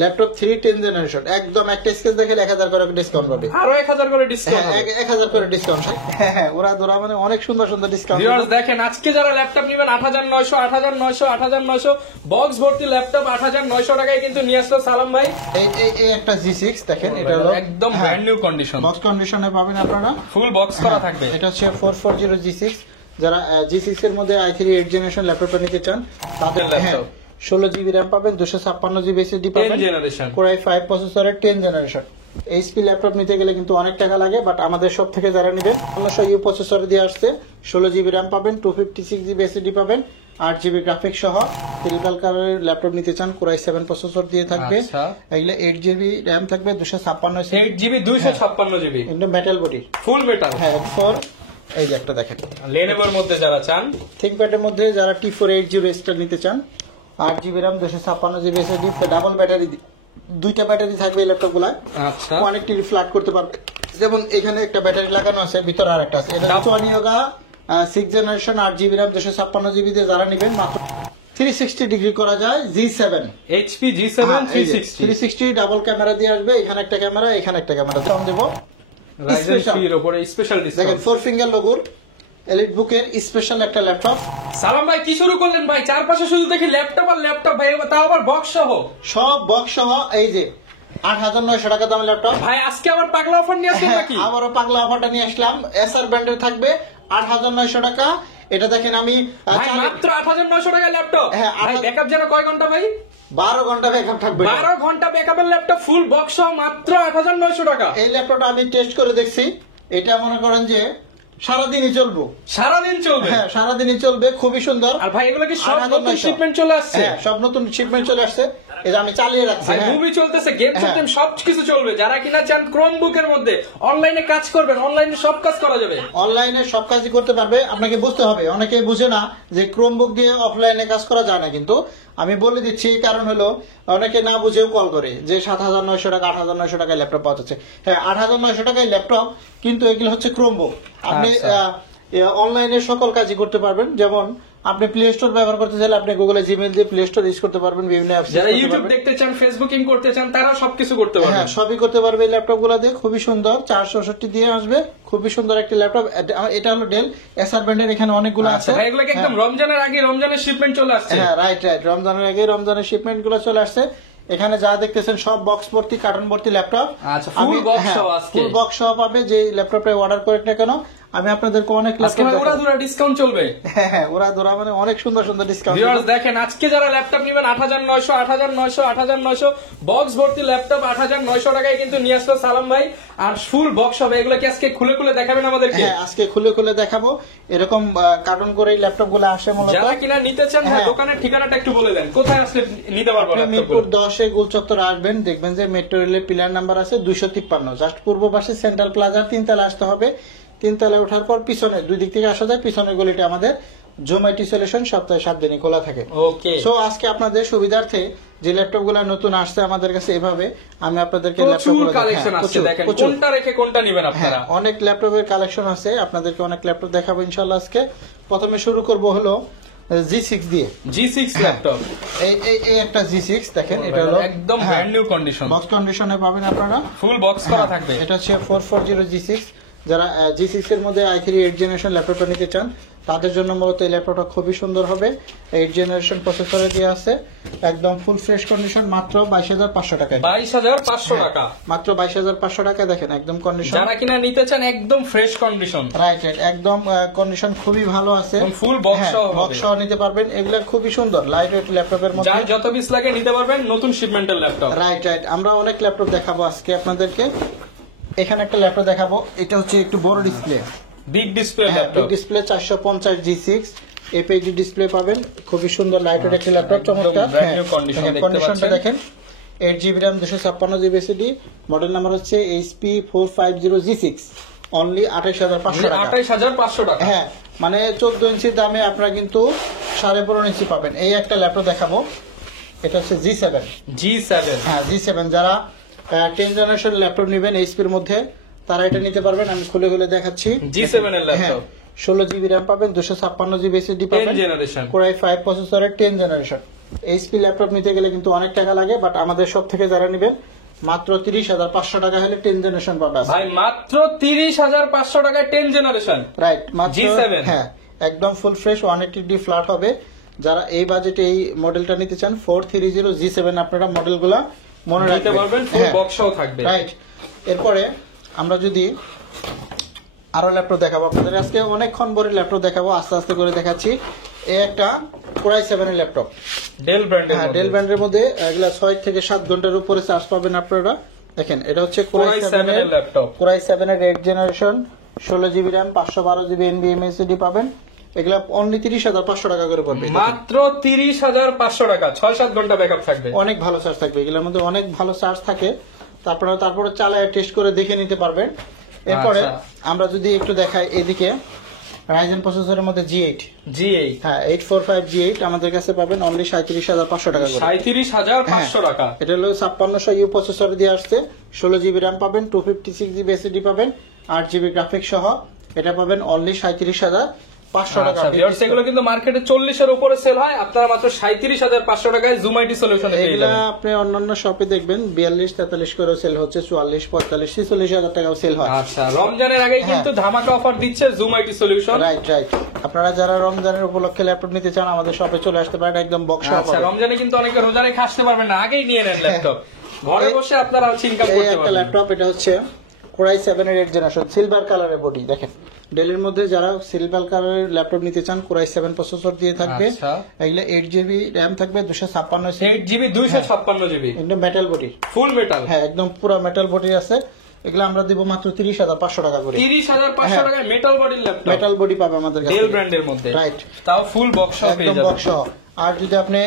Laptop 3 10 generation একদম একটা sketch দেখে 1000 করে ডিসকাউন্ট পাবে, আরো 1000 করে ডিসকাউন্ট, 1000 করে ডিসকাউন্ট। হ্যাঁ ওরা ধরা মানে অনেক সুন্দর সুন্দর ডিসকাউন্ট। ভিউয়ার্স দেখেন, আজকে যারা ল্যাপটপ নেবেন 8900 8900 8900 বক্স ভর্তি ল্যাপটপ 8900 টাকায় কিন্তু নিয়ে আসলো সালাম ভাই। এই একটা G6 দেখেন, এটা হলো একদম ব্র্যান্ড নিউ কন্ডিশন, বক্স কন্ডিশনে পাবেন আপনারা, ফুল বক্স করা থাকবে। এটা হচ্ছে 440 G6। যারা G6 এর মধ্যে i3 8 জেনারেশন ল্যাপটপটা নিতে চান তাদের ল্যাপটপ 16 জিবি র্যাম পাবেন, 256 জিবি এসএসডি পাবেন, 10 জেনারেশন Core i5 প্রসেসরের 10 জেনারেশন। এইচপি ল্যাপটপ নিতে গেলে কিন্তু অনেক টাকা লাগে, বাট আমাদের সব থেকে যারা নেবেন 1500 ইউ প্রসেসর দিয়ে আসছে, 16 জিবি র্যাম পাবেন, 256 জিবি এসএসডি পাবেন, 8 জিবি গ্রাফিক্স সহ। সিলভার কালারের ল্যাপটপ নিতে চান Core i7 প্রসেসর দিয়ে থাকবে, এগুলো 8 জিবি র্যাম থাকবে, 256 8 জিবি 256 জিবি, কিন্তু মেটাল বডি, ফুল মেটাল। হ্যাঁ ফর এই যে একটা দেখেন লেনোভোর মধ্যে যারা চান, থিংকপ্যাডের মধ্যে যারা T480 স্টার নিতে চান, 8 GB RAM 256 GB SSD, double battery, দুইটা ব্যাটারি থাকবে এই ল্যাপটপগুলো। আচ্ছা, কানেক্টিভিটি ফ্ল্যাট করতে পারবে, যেমন এখানে একটা ব্যাটারি লাগানো আছে, ভিতরে আরেকটা আছে। এটা Sony Yoga 6 generation 8 GB RAM 256 GB দিয়ে যারা নেবেন মাত্র 360 ডিগ্রি করা যায় G7 HP G7 360 double camera দিয়ে আসবে, এখানে একটা ক্যামেরা, এখানে একটা ক্যামেরা দাম দেব। Ryzen 3 এর উপরে স্পেশাল দেখেন ডিসকাউন্ট, 4 ফিঙ্গার লোগোর এলিট বুকের স্পেশাল একটা ল্যাপটপ। সালাম ভাই কি শুরু করলেন ভাই? চারপাশে শুধু দেখি ল্যাপটপ আর ল্যাপটপ ভাই, তাও আবার বক্স সহ, সব বক্স সহ। এই যে 8900 টাকা দামের ল্যাপটপ ভাই আজকে আবার পাগলা অফার নিয়ে আসলেন নাকি? আবারও পাগলা অফারটা নিয়ে আসলাম, এসআর ব্র্যান্ডের থাকবে 8900 টাকা। এটা দেখেন আমি ভাই মাত্র 8900 টাকা ল্যাপটপ। হ্যাঁ, ভাই ব্যাকআপ যেন কয় ঘন্টা ভাই? 12 ঘন্টা ব্যাকআপ থাকবে, 12 ঘন্টা ব্যাকআপের ল্যাপটপ ফুল বক্স সহ মাত্র 8900 টাকা। এই ল্যাপটপটা আমি টেস্ট করে দেখছি, এটা মনে করেন যে সারাদিনই চলবে, সারাদিন চলবে। হ্যাঁ সারাদিনই চলবে, খুবই সুন্দর। আর ভাই এগুলো কি সব নতুন শিপমেন্ট চলে আসছে? হ্যাঁ সব নতুন শিপমেন্ট চলে আসছে, এটা আমি চালিয়ে রাখছি। মুভি চলতেছে, গেম সিস্টেম সবকিছু চলবে। যারা কিনা চান ক্রোমবুকের মধ্যে অনলাইনে কাজ করবেন, অনলাইনে সব কাজ করা যাবে, অনলাইনে সব কাজই করতে পারবে। আপনাকে বুঝতে হবে, অনেকে বুঝে না যে ক্রোমবুক দিয়ে অফলাইনে কাজ করা যায় না, কিন্তু আমি বলে দিচ্ছি, কারণ হলো অনেকে না বুঝেও কল করে যে 7900 টাকা 8900 টাকায় ল্যাপটপ পাওয়া যাচ্ছে। হ্যাঁ 8900 টাকায় ল্যাপটপ, কিন্তু এগুলো হচ্ছে ক্রোমবুক। আপনি অনলাইনে সকল কাজই করতে পারবেন, যেমন আপনি প্লে স্টোর ব্যবহার করতে চাইলে আপনি গুগলে জিমেইল দিয়ে প্লে স্টোর ইউজ করতে পারবেন, বিভিন্ন অ্যাপস। যারা ইউটিউব দেখতে চান, ফেসবুকিং করতে চান, তারা সবকিছু করতে পারবেন। হ্যাঁ সবই করতে পারবে এই ল্যাপটপগুলো দিয়ে, খুবই সুন্দর। 464 দিয়ে আসবে, খুবই সুন্দর একটা ল্যাপটপ। এটা হলো ডেল এসআর ব্র্যান্ডের, এখানে অনেকগুলো আছে। ভাই এগুলো কি একদম রমজানের আগে রমজানের শিপমেন্ট চলে আসছে? হ্যাঁ রাইট রমজানের আগে রমজানের শিপমেন্ট গুলো চলে আসছে। এখানে যা দেখতেছেন সব বক্স ভর্তি, কার্টন ভর্তি ল্যাপটপ। আচ্ছা ফুল বক্স সহ আজকে, ফুল বক্স সহ পাবে, যে ল্যাপটপটা অর্ডার করে না কেন আমি আপনাদেরকে অনেক ল্যাপটপ ওরা দুরা ডিসকাউন্ট চলবে। হ্যাঁ ওরা ধরা মানে অনেক সুন্দর সুন্দর ডিসকাউন্ট। ভিউয়ার্স দেখেন, আজকে যারা ল্যাপটপ নেবেন 8900 8900 8900 বক্স ভর্তি ল্যাপটপ 8900 টাকায় কিন্তু নিয়ে আসলো সালাম ভাই। আর ফুল বক্স হবে, এগুলো কি আজকে খুলে খুলে দেখাবেন আমাদেরকে? হ্যাঁ আজকে খুলে খুলে দেখাবো, এরকম কার্টন করে এই ল্যাপটপ গুলো আসে। মূলত যারা কিনা নিতে চান, হ্যাঁ দোকানের ঠিকানাটা একটু বলে দেন, কোথায় আসলে নিতে পারবো? মিরপুর 10 গোলচত্বর আসবেন, দেখবেন যে মেট্রো রেলের পিলার নাম্বার আছে 253, জাস্ট পূর্ব পাশে সেন্ট্রাল প্লাজার 3 তলা আসতে হবে। 3 তলায় ওঠার পর পিছনে দুই দিক থেকে আসা যায়, পিছনের গলিটা আমাদের জোমাইটি সলিউশন সপ্তাহে 7 দিনই খোলা থাকে। ওকে, সো আজকে আপনাদের সুবিধার্থে যে ল্যাপটপ গুলা নতুন আসছে আমাদের কাছে, এভাবে আমি আপনাদেরকে প্রচুর কালেকশন আছে, দেখেন কোনটা রেখে কোনটা নেবেন আপনারা। অনেক ল্যাপটপের কালেকশন আছে, আপনাদেরকে অনেক ল্যাপটপ দেখাবো ইনশাআল্লাহ। আজকে প্রথমে শুরু করব হলো G6 দিয়ে। G6 ল্যাপটপ, এই একটা G6 দেখেন, এটা হলো একদম ব্র্যান্ড নিউ কন্ডিশন, বক্স কন্ডিশনে পাবেন আপনারা, ফুল বক্স করা থাকবে। এটা হচ্ছে 440 G6। যারা G6 এর মধ্যে i3 8 জেনারেশন ল্যাপটপটা নিতে চান তাদের জন্য মূলত এই ল্যাপটপটা খুবই সুন্দর হবে। 8 জেনারেশন প্রসেসরে দিয়ে আছে, একদম ফুল ফ্রেশ কন্ডিশন, মাত্র 22500 টাকা। 22500 টাকা, মাত্র 22500 টাকা। দেখেন একদম কন্ডিশন, যারা কিনা নিতে চান একদম ফ্রেশ কন্ডিশন, রাইট একদম কন্ডিশন খুবই ভালো আছে, ফুল বক্স সহ বক্স সহ নিতে পারবেন। এগুলা খুবই সুন্দর লাইট ওয়েট ল্যাপটপের মধ্যে, যার যত পিস লাগে নিতে পারবেন, নতুন শিপমেন্টের ল্যাপটপ। রাইট আমরা অনেক ল্যাপটপ দেখাবো আজকে আপনাদেরকে। এখানে একটা ল্যাপটপ দেখাবো, এটা হচ্ছে একটু বড় display, big display laptop, big display 450 G6 এপএইচডি ডিসপ্লে পাবেন, খুবই সুন্দর লাইট ওয়েট একটা ল্যাপটপ, চমৎকার। কন্ডিশনটা দেখেন, 8 GB RAM 256 GB SSD, model number হচ্ছে HP450 G6, অনলি 28500 টাকা। 28500 টাকা, হ্যাঁ মানে 14 ইঞ্চি দামে আপনারা কিন্তু 15.5 ইঞ্চি পাবেন। এই একটা ল্যাপটপ দেখাবো, এটা হচ্ছে G7। হ্যাঁ G7 যারা 10 জেনারেশন ল্যাপটপ নেবেন এইচপির মধ্যে, তারা এটা নিতে পারবেন। আমি খুলে খুলে দেখাচ্ছি। G7 এর ল্যাপটপ, 16 জিবি র্যাম পাবেন, 256 জিবি এসএসডি পাবেন, 10 জেনারেশন Core i5 প্রসেসরের 10 জেনারেশন। এইচপি ল্যাপটপ নিতে গেলে কিন্তু অনেক টাকা লাগে, বাট আমাদের সব থেকে যারা নেবেন মাত্র 30,500 টাকা হলে 10 জেনারেশন পাবে। ভাই মাত্র 30,500 টাকায় 10 জেনারেশন, রাইট, মাত্র G7 হ্যাঁ একদম ফুল ফ্রেশ 180D ফ্ল্যাট হবে। যারা এই বাজেটে এই মডেলটা নিতে চান 430 G7 আপনারা মডেলগুলো মনে নিতে রাখতে পারবেন, ফুল বক্সও থাকবে। রাইট, এরপরে আমরা যদি আরো ল্যাপটপ দেখাবো আপনাদের, আজকে অনেকক্ষণ পরে ল্যাপটপ দেখাবো, আস্তে আস্তে করে দেখাচ্ছি। এই একটা কোরাই 7 এর ল্যাপটপ, ডেল ব্র্যান্ডের হ্যাঁ ডেল ব্র্যান্ডের মধ্যে এগুলা 6 থেকে 7 ঘন্টার উপরে চার্জ পাবেন আপনারা। দেখেন এটা হচ্ছে কোরাই 7 এর ল্যাপটপ, কোরাই 7 এর 8 generation, 16GB RAM, 512GB NVMe SSD পাবেন। এগুলা অনলি 30,500 টাকা করে পড়বে, মাত্র 30,500 টাকা, 6-7 ঘন্টা ব্যাকআপ থাকবে। অনেক ভালো চার্জ থাকবে, এগুলোর মধ্যে অনেক ভালো চার্জ থাকে। তারপরে চালায় টেস্ট করে দেখে নিতে পারবেন। এরপরে আমরা যদি একটু দেখাই এদিকে রাইজেন প্রসেসরের মধ্যে G8, হ্যাঁ 845 G8 আমাদের কাছে পাবেন অনলি 37,500 টাকা করে। 37,500 টাকা। এটা হলো 5600U প্রসেসর দিয়ে আসছে, 16GB RAM পাবেন, 256GB SSD পাবেন, 8GB গ্রাফিক্স সহ। এটা পাবেন অনলি 37,500 টাকা। ভিউয়ার্স এগুলো কিন্তু মার্কেটে 40 এর উপরে সেল হয়, আপনারা মাত্র 37,500 টাকায় জুম আইটি সলিউশনে পেয়ে এগুলা যাবেন। আপনি অন্যান্য শপে দেখবেন 42-43 করে সেল হচ্ছে, 44-45-46,000 টাকাও সেল হয়। আচ্ছা, রমজানের আগে কিন্তু ধামাকা অফার দিচ্ছে zoom IT solution. Right right, আপনারা যারা রমজানের উপলক্ষে ল্যাপটপ নিতে চান আমাদের শপে চলে আসতে পারেন, একদম বক্স আচ্ছা, রমজানে কিন্তু অনেকে রোজা রেখে আসতে পারবেন না, আগেই নিয়ে নেন ল্যাপটপ, ঘরে বসে আপনারা ইনকাম এই করতে একটা পারবেন। ল্যাপটপ, এটা হচ্ছে কোরাই 7 এর 8 জেনারেশন, সিলভার কালারের বডি। দেখেন ডেলের মধ্যে যারা সিলভার কালারের ল্যাপটপ নিতে চান কোরাই 7 প্রসেসর দিয়ে থাকবে। আচ্ছা। এগুলা 8GB RAM থাকবে, 256 8GB 256GB একদম মেটাল বডি, ফুল মেটাল। হ্যাঁ একদম পুরো মেটাল বডি আছে। এগুলো আমরা দিব মাত্র 30,500 টাকা করে। 30,500 টাকায় মেটাল বডির ল্যাপটপ, মেটাল বডি পাবে আমাদের কাছে ডেল ব্র্যান্ডের মধ্যে, রাইট, তাও ফুল বক্স সহ পেয়ে একদম যাবেন। বক্স। আর যদি আপনি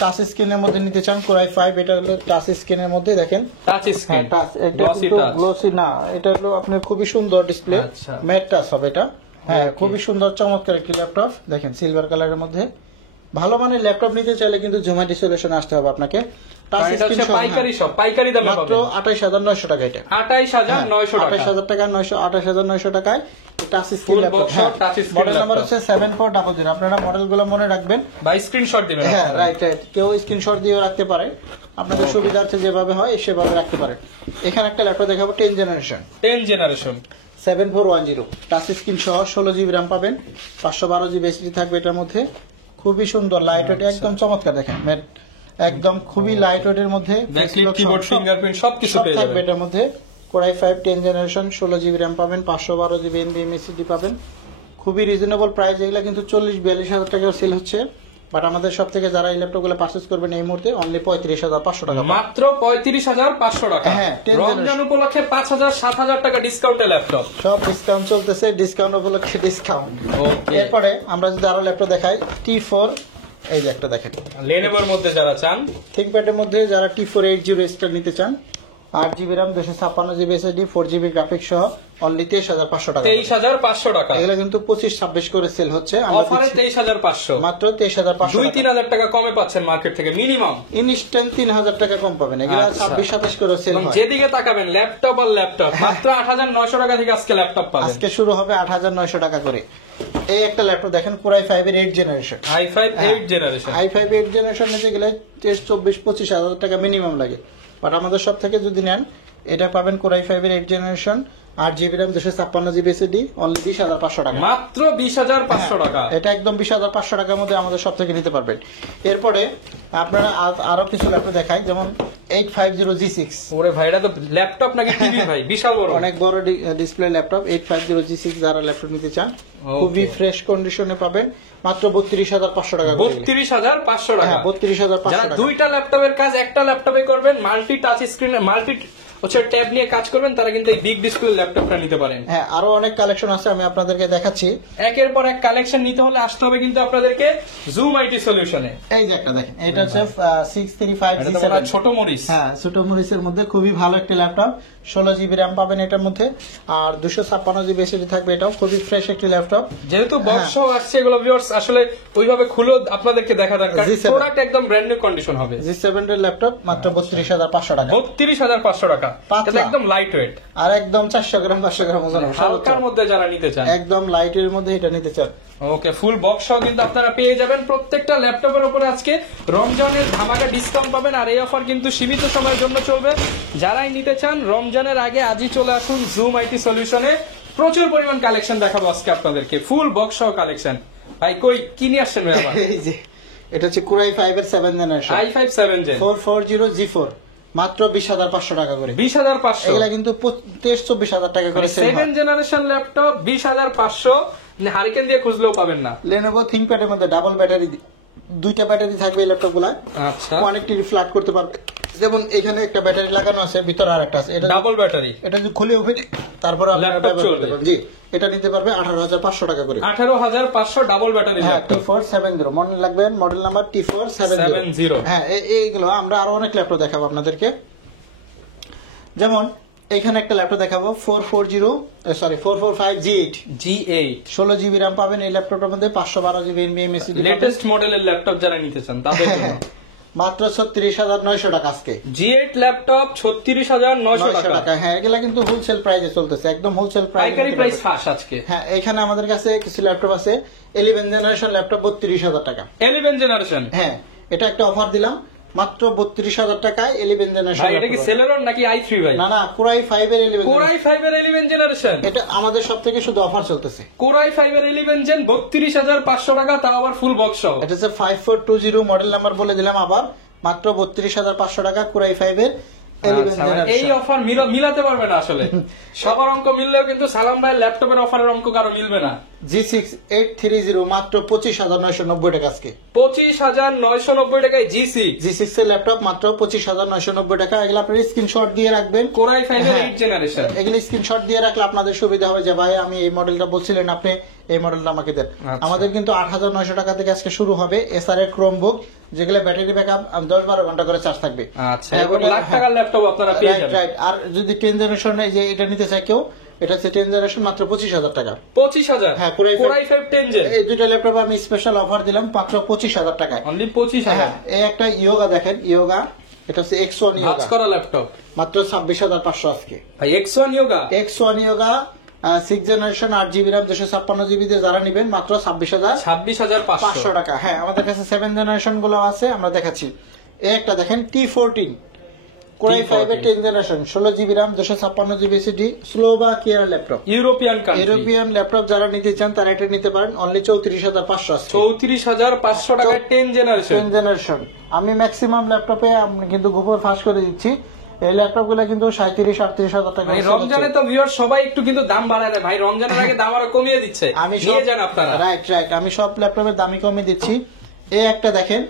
টাচ স্ক্রিনের মধ্যে নিতে চান কোরাই 5, এটা হলো টাচ স্ক্রিনের মধ্যে। দেখেন টাচ স্ক্রিন, টাচ, এটা গ্লসি কিন্তু টাচ। গ্লোসি না, এটা হলো আপনার খুবই সুন্দর ডিসপ্লে, আচ্ছা। ম্যাট টাচ হবে এটা। হ্যাঁ খুবই সুন্দর চমৎকার একটি ল্যাপটপ। দেখেন সিলভার কালারের মধ্যে ভালো মানের ল্যাপটপ নিতে চাইলে কিন্তু জোম্যাটো সলিউশন আসতে হবে আপনাকে। টাচ আর এটা স্ক্রিন হচ্ছে পাইকারি সব, পাইকারি দামে মাত্র পাবেন 28,900 টাকা। এটা 28,900 টাকা। 28,900 টাকায় touch Full screen laptop. box সহ touch screen model number laptop। হচ্ছে 7400। আপনারা মডেলগুলো মনে রাখবেন, বা স্ক্রিনশট দিবেন হ্যাঁ আপনারা। রাইট রাইট, কেউ স্ক্রিনশট দিয়েও রাখতে পারে, আপনাদের সুবিধার্থে যেভাবে হয় সেভাবে রাখতে পারেন। এখানে একটা ল্যাপটপ দেখাবো 10 জেনারেশন, 10 জেনারেশন 7410, টাচ স্ক্রিন সহ, 16GB RAM পাবেন, 512GB SSD থাকবে এটার মধ্যে। খুবই সুন্দর লাইট ওয়েট, একদম চমৎকার। দেখেন একদম খুবই লাইট ওয়েটের মধ্যে, ব্যাকলিট কিবোর্ড ফিঙ্গারপ্রিন্ট সবকিছু পেয়ে থাকবে যাবেন। এটার মধ্যে। কোরাই 5 10 জেনারেশন, 16GB RAM পাবেন, 512GB NVMe SSD পাবেন। খুবই রিজনেবল প্রাইস, এগুলা কিন্তু 40-42 টাকা সেল হচ্ছে, বাট আমাদের সব থেকে যারা এই ল্যাপটপগুলো পারচেজ করবেন এই মুহূর্তে অনলি 35,500 টাকা। মাত্র 35,500 টাকা। হ্যাঁ, 10 রমজান উপলক্ষে 5,000-7,000 টাকা ডিসকাউন্টে ল্যাপটপ। সব ডিসকাউন্ট চলতেছে, ডিসকাউন্ট উপলক্ষে ডিসকাউন্ট। ওকে, এরপরে আমরা যদি আরো ল্যাপটপ দেখাই T4, এই যে একটা দেখেন লেনোভোর মধ্যে যারা চান, থিংকপ্যাডের মধ্যে যারা T4 8GB স্টার নিতে চান, 8GB RAM, 256GB SSD, 4GB graphics সহ অনলি 23,500 টাকা। 23,500 টাকা। এগুলো কিন্তু 25-26 করে সেল হচ্ছে, আমরা অফারে 23,500, মাত্র 23,500 টাকা। 2-3,000 টাকা কমে পাচ্ছেন মার্কেট থেকে মিনিমাম। ইনস্ট্যান্ট 3,000 টাকা কম পাবেন, এগুলো আচ্ছা। 26-27 করে সেল এবং হয়। যেদিকে তাকাবেন ল্যাপটপ আর ল্যাপটপ, মাত্র 8,900 টাকা থেকে আজকে ল্যাপটপ পাবেন। আজকে শুরু হবে 8,900 টাকা করে। এই একটা ল্যাপটপ দেখেন কোরাই 5 এর 8 generation, i5 8 generation, i5 8 generation নিতে গেলে 24-25,000 টাকা মিনিমাম লাগে, বাট আমাদের সব থেকে যদি নেন এটা পাবেন কোরাই 5 এর 8 generation, 8GB RAM, 256GB SSD only 20,500 টাকা। মাত্র 20,500 টাকা। এটা একদম 20,500 টাকার মধ্যে আমাদের সব থেকে নিতে পারবেন। এরপরে আপনারা আরো কিছু ল্যাপটপ দেখাই, যেমন 850 G6। ওরে ভাই, এটা তো ল্যাপটপ নাকি টিভি ভাই, বিশাল বড়। অনেক বড় ডিসপ্লে ল্যাপটপ 850 G6, যারা ল্যাপটপ নিতে চান Okay. খুবই ফ্রেশ কন্ডিশনে পাবেন মাত্র 32,500 টাকা করে। 32,500 টাকা। হ্যাঁ 32,500 যারা টাকা। দুইটা ল্যাপটপের কাজ একটা ল্যাপটপে করবেন, মাল্টি টাচ স্ক্রিন, মাল্টি হচ্ছে ট্যাব নিয়ে কাজ করবেন, তারা কিন্তু এই বিগ ডিসপ্লে ল্যাপটপটা নিতে পারেন। হ্যাঁ আরো অনেক কালেকশন আছে, আমি আপনাদেরকে দেখাচ্ছি। একের পর এক কালেকশন নিতে হলে আসতে হবে কিন্তু আপনাদেরকে জুম আইটি সলিউশনে। এই যে একটা দেখেন, এটা হচ্ছে 635 এটা তো G7, বলা হয় ছোট মরিচ। হ্যাঁ ছোট মরিচের মধ্যে খুবই ভালো একটা ল্যাপটপ, 16GB RAM পাবেন এটার মধ্যে, আর 256GB SSD থাকবে। এটাও খুবই ফ্রেশ একটি ল্যাপটপ। যেহেতু বক্স সহ আসছে, এগুলো ভিউয়ার্স আসলে ওইভাবে খুলে আপনাদেরকে দেখা দরকার। G7 প্রোডাক্ট একদম ব্র্যান্ড নিউ কন্ডিশন হবে। G7 এর ল্যাপটপ মাত্র 32,500 টাকা। 32,500 টাকা। টাকা, পাতলা। এটা একদম লাইট ওয়েট, আর একদম 400 গ্রাম 500 গ্রাম ওজন হবে, হালকার মধ্যে যারা নিতে চান একদম লাইটের মধ্যে এটা নিতে চান। ওকে, ফুল বক্স সহ কিন্তু আপনারা পেয়ে যাবেন। প্রত্যেকটা ল্যাপটপের উপরে আজকে রমজানের ধামাকা ডিসকাউন্ট পাবেন, আর এই অফার কিন্তু সীমিত সময়ের জন্য চলবে। যারাই নিতে চান রমজানের আগে আজই চলে আসুন জুম আইটি সলিউশনে। প্রচুর পরিমাণ কালেকশন দেখাবো আজকে আপনাদেরকে, ফুল বক্স সহ কালেকশন। ভাই কই কি নিয়ে আসছেন ভাই আবার? এই যে এটা হচ্ছে Core i5 এর 7 জেনারেশন i5 7 Gen 440G4, মাত্র 20,500 টাকা করে। 20,500, এগুলা কিন্তু 23-24,000 টাকা করে সেল 7 জেনারেশন ল্যাপটপ 20,500, হারিকেন দিয়ে খুঁজলেও পাবেন না। Lenovo ThinkPad এর মধ্যে ডাবল ব্যাটারি, দুইটা ব্যাটারি থাকবে এই ল্যাপটপ গুলা, আচ্ছা, কানেক্টিভ ফ্ল্যাট করতে পারবে। যেমন এখানে একটা ব্যাটারি লাগানো আছে, ভিতরে আরেকটা আছে, এটা ডাবল ব্যাটারি, এটা যদি খুলে ওপেন তারপর আপনারা ল্যাপটপ ব্যবহার করতে চলবে। পারবেন। জি, এটা নিতে পারবে 18,500 টাকা করে। 18,500 ডাবল ব্যাটারি হ্যাঁ, ল্যাপটপ। T470 মনে রাখবেন, মডেল নাম্বার T470। 70 হ্যাঁ, এইগুলো আমরা আরো অনেক ল্যাপটপ দেখাবো আপনাদেরকে। যেমন এখানে একটা ল্যাপটপ দেখাবো 445G8, G8 16GB RAM পাবেন এই ল্যাপটপের মধ্যে, 512GB NVMe SSD পাবেন। লেটেস্ট মডেলের ল্যাপটপ যারা নিতে চান তাদের জন্য মাত্র 36,900 টাকা আজকে। G8 ল্যাপটপ 36,900 টাকা, টাকা। হ্যাঁ, এগুলা কিন্তু হোলসেল প্রাইসে চলতেছে, একদম হোলসেল পাইকারি প্রাইস প্রাইস। ফাঁস আজকে। হ্যাঁ, এখানে আমাদের কাছে কিছু ল্যাপটপ আছে 11 জেনারেশন ল্যাপটপ 32,000 টাকা। 11 জেনারেশন, হ্যাঁ, এটা একটা অফার দিলাম মাত্র 32,000 টাকায় 11 জেনারেশন। ভাই এটা কি সেলেরন নাকি i3 ভাই? না না, Core i5 এর 11 Core i5 এর 11 জেনারেশন, এটা আমাদের সব থেকে শুধু অফার চলতেছে। Core i5 এর 11 জেন 32,500 টাকা, তাও আবার ফুল বক্স সহ। এটা হচ্ছে 5420 মডেল নাম্বার বলে দিলাম আবার, মাত্র 32,500 টাকা Core i5 এর 11 আচ্ছা, ভাই, এই জেনারেশন। অফার মিলাতে পারবে না আসলে, সবার অঙ্ক মিললেও কিন্তু সালাম ভাই ল্যাপটপের অফারের অঙ্ক কারো মিলবে না। G6 830 মাত্র 25,990 টাকা আজকে। 25,990 টাকায় G6 G6 এর ল্যাপটপ মাত্র 25,990 টাকা। এগুলো আপনারা স্ক্রিনশট দিয়ে রাখবেন। Core i5 এর হ্যাঁ। 8 জেনারেশন, এগুলো স্ক্রিনশট দিয়ে রাখলে আপনাদের সুবিধা হবে যে ভাই আমি এই মডেলটা বলছিলেন, আপনি এই মডেলটা আমাকে দেন। আচ্ছা। আমাদের কিন্তু 8,900 টাকা থেকে আজকে শুরু হবে এসআর এর ক্রোমবুক, যেগুলো ব্যাটারি ব্যাকআপ 10-12 ঘন্টা করে চার্জ থাকবে। আচ্ছা, এবং লাখ টাকার ল্যাপটপ আপনারা পেয়ে রাইট যাবেন। রাইট। আর যদি 10 জেনারেশন যে এটা নিতে চায় কেউ, এটা হচ্ছে 10 জেনারেশন মাত্র 25,000 টাকা। 25,000, হ্যাঁ, Core i5 Core i5 10 gen এই দুইটা ল্যাপটপ আমি স্পেশাল অফার দিলাম মাত্র 25,000 টাকায়। অনলি 25,000। হ্যাঁ, এই একটা ইয়োগা দেখেন, ইয়োগা এটা হচ্ছে X1 ভাঁজ ইয়োগা, করা ল্যাপটপ মাত্র 26,500 আজকে। ভাই, X1 yoga X1 yoga 6 generation 8GB RAM 256GB দিয়ে যারা নেবেন মাত্র 26,500 26,500 টাকা। হ্যাঁ, আমাদের কাছে 7 জেনারেশন গুলো আছে, আমরা দেখাচ্ছি। এই একটা দেখেন T14 Core i5 এর 10 generation 16GB RAM 256GB SSD, স্লোভাকিয়ার ল্যাপটপ, ইউরোপিয়ান কান্ট্রি। ইউরোপিয়ান ল্যাপটপ যারা নিতে চান তারা এটা নিতে পারেন, অনলি 34,500 আছে। 34,500 টাকায় 10 জেনারেশন। 10 জেনারেশন। আমি ম্যাক্সিমাম ল্যাপটপে কিন্তু গোপন ফাঁস করে দিচ্ছি, এই ল্যাপটপ গুলো কিন্তু 37-38,000 টাকা ভাই, করে রমজানে তো ভিউয়ার সবাই একটু কিন্তু দাম বাড়ায় না ভাই, রমজানের আগে দাম আরো কমিয়ে দিচ্ছে, আমি নিয়ে যান আপনারা। রাইট রাইট, আমি সব ল্যাপটপের দামই কমিয়ে দিচ্ছি। এই একটা দেখেন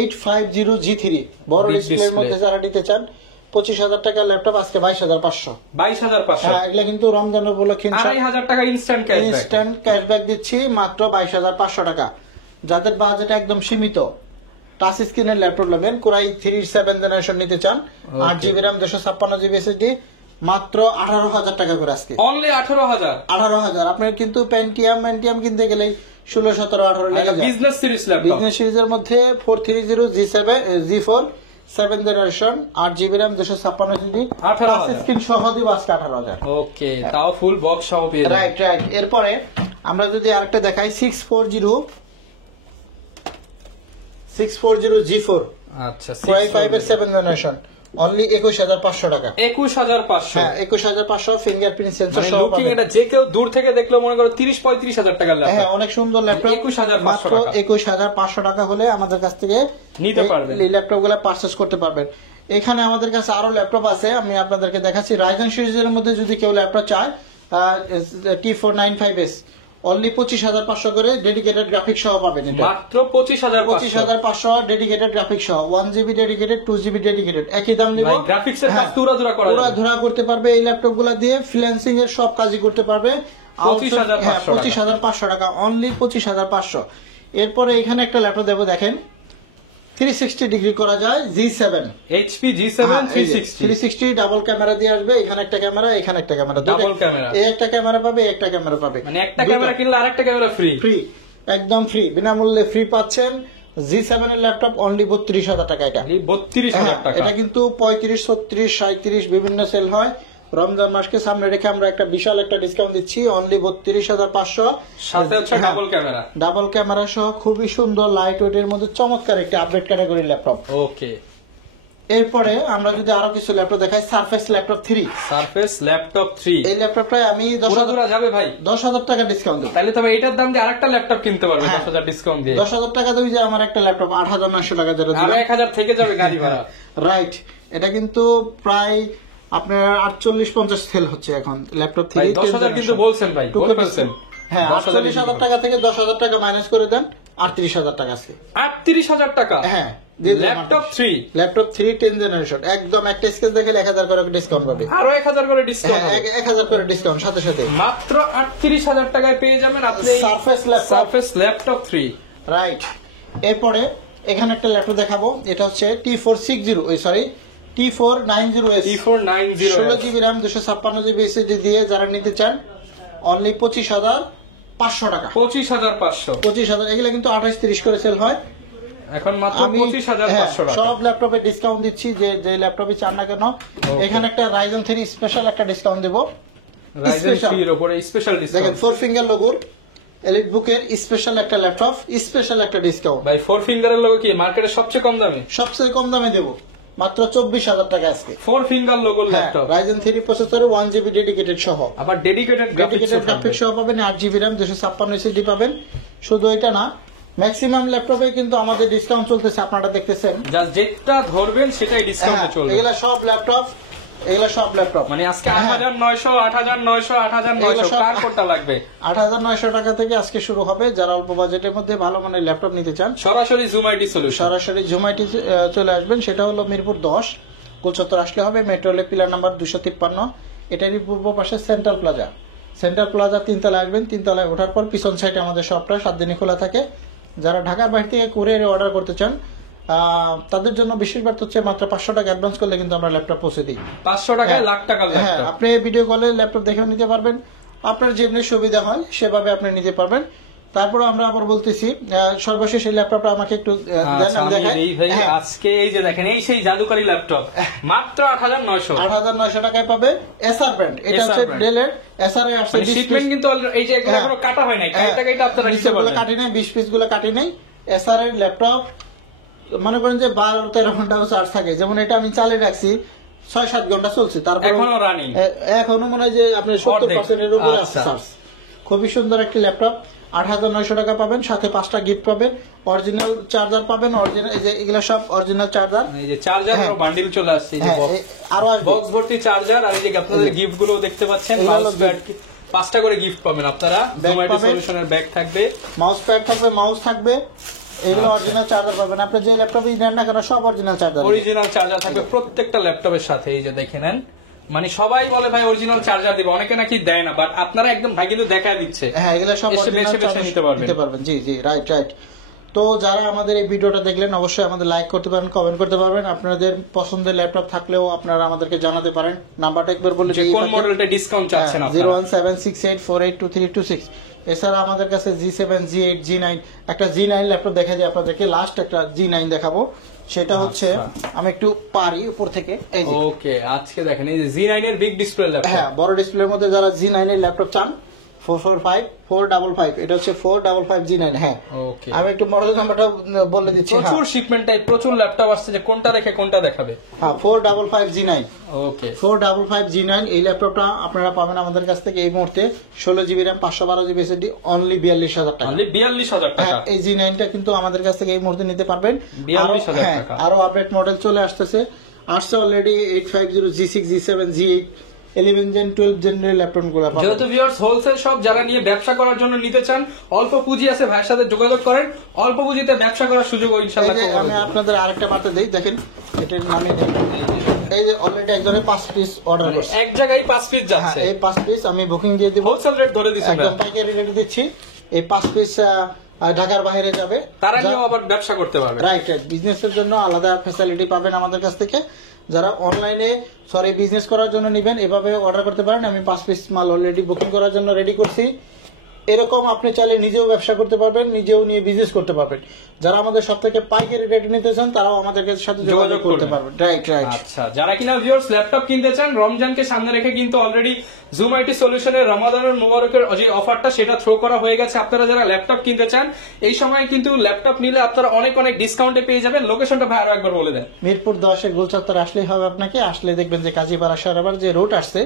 850G3 বড় Big ডিসপ্লের display। মধ্যে যারা নিতে চান 25,000 টাকার ল্যাপটপ আজকে 22,500। 22,500, হ্যাঁ, এগুলা কিন্তু রমজান উপলক্ষে 2,500 টাকা ইনস্ট্যান্ট ক্যাশব্যাক। ইনস্ট্যান্ট ক্যাশব্যাক দিচ্ছি মাত্র 22,500 টাকা। যাদের বাজেট একদম সীমিত, টাচ স্ক্রিনের ল্যাপটপ নেবেন, Core i3 7 জেনারেশন নিতে চান, 8GB RAM 256GB SSD, মাত্র 18,000 টাকা করে আজকে। অনলি 18,000। 18,000। আপনার কিন্তু পেন্টিয়াম কিনতে গেলে 16, 17, 18 লেগে যায়। বিজনেস সিরিজ ল্যাপটপ, বিজনেস সিরিজের মধ্যে 430G4 7 generation 8GB RAM 256GB 18,000 touch screen সহ দিব আজকে 18,000। ওকে, তাও ফুল বক্স সহ পেয়ে যাবেন। Right right. এরপরে আমরা যদি আরেকটা দেখাই 640G4 আচ্ছা, Core i5 এর 7 জেনারেশন, অনলি 21,500 টাকা। 21,500। হ্যাঁ, 21,500 ফিঙ্গারপ্রিন্ট সেন্সর মানে সহ লুকিং পাবেন। এটা যে কেউ দূর থেকে দেখলেও মনে করো 30-35,000 টাকার হ্যাঁ, ল্যাপটপ। অনেক সুন্দর ল্যাপটপ। 21,500 মাত্র টাকা। 21,500 টাকা হলে আমাদের কাছ থেকে নিতে পারবেন। এই ল্যাপটপ গুলো পারচেস করতে পারবেন। এখানে আমাদের কাছে আরো ল্যাপটপ আছে, আমি আপনাদেরকে দেখাচ্ছি। রাইজেন সিরিজের মধ্যে যদি কেউ ল্যাপটপ চায়, T495S অনলি 25,500 করে ডেডিকেটেড গ্রাফিক সহ পাবেন। এটা মাত্র 25,500। 25,500 ডেডিকেটেড গ্রাফিক সহ, 1GB ডেডিকেটেড, 2GB ডেডিকেটেড, একই দাম নিব। গ্রাফিক্স এর কাজ তো উড়াধুরা করা যাবে। ধরা করতে পারবে এই ল্যাপটপ গুলা দিয়ে, ফ্রিল্যান্সিং এর সব কাজই করতে পারবে। 25,500 টাকা, অনলি 25,500। এরপরে এখানে একটা ল্যাপটপ দেবো, দেখেন 360 ডিগ্রি করা যায় G7 HP G7 360 360 double camera দিয়ে আসবে। এখানে একটা ক্যামেরা, এখানে একটা ক্যামেরা, ডাবল ক্যামেরা। এই একটা ক্যামেরা পাবে, একটা ক্যামেরা পাবে, মানে একটা ক্যামেরা কিনলে আরেকটা ক্যামেরা ফ্রি। ফ্রি, একদম ফ্রি, বিনামূল্যে ফ্রি পাচ্ছেন। G7 এর ল্যাপটপ অনলি 32,000 টাকা এটা। 32,000 টাকা। এটা কিন্তু 35, 36, 37 বিভিন্ন সেল হয়। রমজান মাসকে সামনে রেখে আমরা একটা বিশাল একটা ডিসকাউন্ট দিচ্ছি অনলি 32,500। সাথে হচ্ছে ডাবল ক্যামেরা। ডাবল ক্যামেরা সহ খুবই সুন্দর লাইট ওয়েট এর মধ্যে চমৎকার একটা আপডেট ক্যাটাগরি ল্যাপটপ। ওকে, এরপরে আমরা যদি আরো কিছু ল্যাপটপ দেখাই, সারফেস ল্যাপটপ 3। সারফেস ল্যাপটপ 3 এই ল্যাপটপটায় আমি পুরো দূরা যাবে ভাই 10,000 টাকা ডিসকাউন্ট দেব। তাহলে তবে এটার দাম দিয়ে আরেকটা ল্যাপটপ কিনতে পারবে হ্যাঁ। 10,000 ডিসকাউন্ট দিয়ে। 10,000 টাকা দেবো যে আমার একটা ল্যাপটপ 8,900 টাকা যেটা আর দিলাম। 1,000 থেকে যাবে গাড়ি ভাড়া। রাইট, এটা কিন্তু প্রায় আপনার 48-50 সেল হচ্ছে এখন ল্যাপটপ ভাই 3। 10,000 কিন্তু বলছেন ভাই, বলে ফেলছেন। হ্যাঁ, 48,000 টাকা থেকে 10,000 টাকা মাইনাস করে দেন, 38,000 টাকা আছে। 38,000 টাকা হ্যাঁ, ল্যাপটপ 3 ল্যাপটপ 3 10 জেনারেশন একদম একটা স্কেচ দেখে 1,000 করে ডিসকাউন্ট পাবে। আরো 1,000 করে ডিসকাউন্ট হ্যাঁ, 1,000 করে ডিসকাউন্ট সাথে সাথে মাত্র 38,000 টাকায় পেয়ে যাবেন আপনি surface laptop. Surface laptop 3। Right, এরপরে এখানে একটা ল্যাপটপ দেখাবো, এটা হচ্ছে T490S। T490 16 GB RAM 256 GB SSD দিয়ে যারা নিতে চান অনলি 25,500 টাকা। 25,500 25,000 এগুলো কিন্তু 28-30 করে সেল হয়। এখন মাত্র আমি 25,500 টাকা। সব ল্যাপটপে ডিসকাউন্ট দিচ্ছি, যে ল্যাপটপই চান না কেন। এখানে একটা Ryzen 3 স্পেশাল একটা ডিসকাউন্ট দেবো। Ryzen Special। 3 এর উপরে স্পেশাল দেখেন ডিসকাউন্ট 4 ফিঙ্গার লোগোর এলিট বুকের স্পেশাল একটা ল্যাপটপ, স্পেশাল একটা ডিসকাউন্ট। ভাই 4 ফিঙ্গারের লোগো কি মার্কেটে সবচেয়ে কম দামে? সবচেয়ে কম দামে দেবো মাত্র 24,000 টাকা আজকে। 4 ফিঙ্গার লোগো ল্যাপটপ, Ryzen 3 প্রসেসরে 1 জিবি ডেডিকেটেড সহ, আবার ডেডিকেটেড গ্রাফিক্স গ্রাফিক্স সহ পাবেন, 8 জিবি র্যাম 256 এসএসডি পাবেন। শুধু এটা না, ম্যাক্সিমাম ল্যাপটপে কিন্তু আমাদের ডিসকাউন্ট চলতেছে, আপনারা দেখতেছেন। জাস্ট যেটা ধরবেন সেটাই ডিসকাউন্টে চলবে। এগুলা সব ল্যাপটপ মানে আজকে 8,900 8,900 8,900 কার কোনটা লাগবে? 8,900 টাকা থেকে আজকে শুরু হবে। যারা অল্প বাজেটের মধ্যে ভালো মানের ল্যাপটপ নিতে চান সরাসরি জুম আইটি সলিউশন, সরাসরি জুমাইটি চলে আসবেন। সেটা হলো মিরপুর 10 কুলচত্বর আসলে হবে, মেট্রো রেল পিলার নাম্বার 253। এটারই পূর্ব পাশে সেন্ট্রাল প্লাজা 3 তলায় আসবেন। 3 তলায় ওঠার পর পিছন সাইডে আমাদের শপটা 7 দিনই খোলা থাকে। যারা ঢাকার বাইরে থেকে কুরিয়ারে অর্ডার করতে চান তাদের জন্য বিশেষ বার্তা হচ্ছে মাত্র 500 টাকা অ্যাডভান্স করলে কিন্তু আমরা ল্যাপটপ পৌঁছে দিই। 500 টাকায় লাখ টাকার হ্যাঁ, ল্যাপটপ। আপনি ভিডিও কলে ল্যাপটপ দেখেও নিতে পারবেন, আপনার যেমনি সুবিধা হয় সেভাবে আপনি নিতে পারবেন। তারপরে আমরা আবার বলতেছি সর্বশেষ এই ল্যাপটপটা আমাকে একটু দেন, আচ্ছা, আমি আমি দেখাই। এই ভাই হ্যাঁ, আজকে এই যে দেখেন এই সেই জাদুকারী ল্যাপটপ মাত্র 8,900 8,900 টাকায় পাবে। এসআর ব্র্যান্ড, এটা হচ্ছে brand। ডেলের এসআর এর আসছে 20 শিপমেন্ট পিস। কিন্তু এই যে এগুলো এখনো কাটা হয় নাই, কাটা এটা আপনারা নিতে নিচেগুলো পারবেন। কাটি নাই, 20 পিস গুলো কাটি নাই। এসআর এর ল্যাপটপ মনে করেন যে 12-13 ঘন্টা চার্জ থাকে, যেমন এটা আমি চালিয়ে রাখছি 6-7 ঘন্টা চলছে, তারপর এখনো রানিং, এখনো মনে হয় যে আপনি 70% এর উপরে আছে আচ্ছা। চার্জ। খুবই সুন্দর একটি ল্যাপটপ, 8,900 টাকা পাবেন, সাথে 5টা গিফট পাবেন, অরিজিনাল চার্জার পাবেন, অরিজিনাল এই যে এগুলা সব অরিজিনাল চার্জার। এই যে চার্জার হ্যাঁ। বান্ডিল চলে আসছে, এই যে আরো আসবে বক্স ভর্তি চার্জার, আর এই যে আপনাদের গিফট গুলো দেখতে পাচ্ছেন, এগুলো হলো মাউস প্যাড 5টা করে গিফট পাবেন আপনারা। Bag জুম আইটি পাবেন। সলিউশনের ব্যাগ থাকবে, মাউস প্যাড থাকবে, মাউস থাকবে, এগুলো আচ্ছা। অরিজিনাল চার্জার পাবেন। আপনি যে ল্যাপটপই নেন না কেন সব অরিজিনাল চার্জার। অরিজিনাল চার্জার থাকবে প্রত্যেকটা ল্যাপটপের সাথে। এই যে দেখে নেন, মানে সবাই বলে ভাই অরিজিনাল চার্জার দিবে, অনেকে নাকি দেয় না, বাট আপনারা একদম ভাই কিন্তু দেখা দিচ্ছে। হ্যাঁ, এগুলো সব এসে অরিজিনাল বেছে বেছে চার্জার নিতে পারবেন। জি জি, রাইট। তো যারা আমাদের এই ভিডিওটা দেখলেন অবশ্যই আমাদের লাইক করতে পারেন, কমেন্ট করতে পারবেন। আপনাদের পছন্দের ল্যাপটপ থাকলেও আপনারা আমাদেরকে জানাতে পারেন। নাম্বারটা একবার বলে যে কোন মডেলটা ডিসকাউন্ট চাচ্ছেন আপনারা। 01768482326। এছাড়া আমাদের কাছে G7, G8, G9 একটা G9 ল্যাপটপ দেখা যায় আপনাদেরকে। লাস্ট একটা G9 দেখাবো, সেটা হচ্ছে আমি একটু পারি উপর থেকে। এই যে ওকে, আজকে দেখেন এই যে Z9 এর বিগ ডিসপ্লে ল্যাপটপ। হ্যাঁ, বড় ডিসপ্লের মধ্যে যারা G9 এর ল্যাপটপ চান 455 এটা হচ্ছে 455 G9। হ্যাঁ, ওকে, আমি একটু মডেল নাম্বারটা বলে দিচ্ছি। প্রচুর শিপমেন্ট টাইপ, প্রচুর ল্যাপটপ আসছে, যে কোনটা রেখে কোনটা দেখাবে। হ্যাঁ, 455 G9। ওকে, 455 G9 এই ল্যাপটপটা আপনারা পাবেন আমাদের কাছ থেকে এই মুহূর্তে 16 GB RAM 512 GB SSD only 42,000 টাকা। অনলি 42,000 টাকা। হ্যাঁ, এই G9টা কিন্তু আমাদের কাছ থেকে এই মুহূর্তে নিতে পারবেন। 42,000 হ্যাঁ, টাকা। আরো আপডেট মডেল চলে আসছে already 850, G6, G7, G8, 11 gen 12 জেনের laptop গুলো পাবেন। যেহেতু ভিউয়ার্স হোলসেল শপ, যারা নিয়ে ব্যবসা করার জন্য নিতে চান, অল্প পুঁজি আছে, ভাইয়ের সাথে যোগাযোগ করেন, অল্প পুঁজিতে ব্যবসা করার সুযোগ ইনশাআল্লাহ এই যে আমি আপনাদের আরেকটা বার্তা দেই, দেখেন এটার নামে এই যে অলরেডি একজনের 5 পিস অর্ডার করছে, এক জায়গায় 5 পিস হ্যাঁ, যাচ্ছে। এই 5 পিস আমি বুকিং দিয়ে দিব, হোলসেল রেট ধরে দিচ্ছেন, একদম পাইকারি রেটে দিচ্ছি। এই 5 পিস ঢাকার বাইরে যাবে, তারা নিয়েও আবার ব্যবসা করতে পারবে। রাইট। বিজনেসের জন্য আলাদা ফ্যাসিলিটি পাবেন আমাদের কাছ থেকে। যারা অনলাইনে বিজনেস করার জন্য নেবেন এভাবে অর্ডার করতে পারেন। আমি 5 পিস মাল অলরেডি বুকিং করার জন্য রেডি করছি। এরকম আপনি চাইলে নিজেও ব্যবসা করতে পারবেন, নিজেও নিয়ে বিজনেস করতে পারবেন। যারা আমাদের সব থেকে পাইকারি রেটে নিতে চান তারাও আমাদের সাথে যোগাযোগ করতে পারবেন। Right right. আচ্ছা, যারা কিনা ভিউয়ার্স ল্যাপটপ কিনতে চান, রমজানকে সামনে রেখে কিন্তু অলরেডি জুম আইটি সলিউশনের রমাদানুল মুবারকের যে অফারটা সেটা থ্রো করা হয়ে গেছে। আপনারা যারা ল্যাপটপ কিনতে চান এই সময় কিন্তু ল্যাপটপ নিলে আপনারা অনেক অনেক ডিসকাউন্টে পেয়ে যাবেন। লোকেশনটা ভাই আরো একবার বলে দেন। মিরপুর 10 গোলচত্বর আসলেই হবে। আপনাকে আসলে দেখবেন যে কাজীপাড়া সারাবার যে রোড আসছে,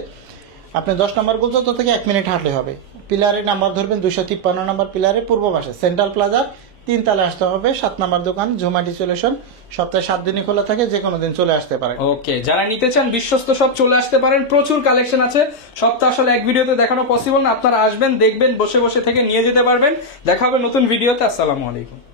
আপনি 10 নম্বর গোলচত্বর থেকে 1 মিনিট হাঁটলে হবে। পিলারে নাম্বার ধরবেন 253 নম্বর পিলারে পূর্ব পাশে সেন্ট্রাল প্লাজার 3 তলা আসতে হবে। 7 নম্বর দোকান জুম আইটি সলিউশন, সপ্তাহে 7 দিনই খোলা থাকে, যে কোনো দিন চলে আসতে পারেন। ওকে, যারা নিতে চান বিশ্বস্ত সব চলে আসতে পারেন, প্রচুর কালেকশন আছে। সব তো আসলে এক ভিডিওতে দেখানো পসিবল না, আপনারা আসবেন, দেখবেন, বসে বসে থেকে নিয়ে যেতে পারবেন। দেখা হবে নতুন ভিডিওতে। আসসালামু আলাইকুম।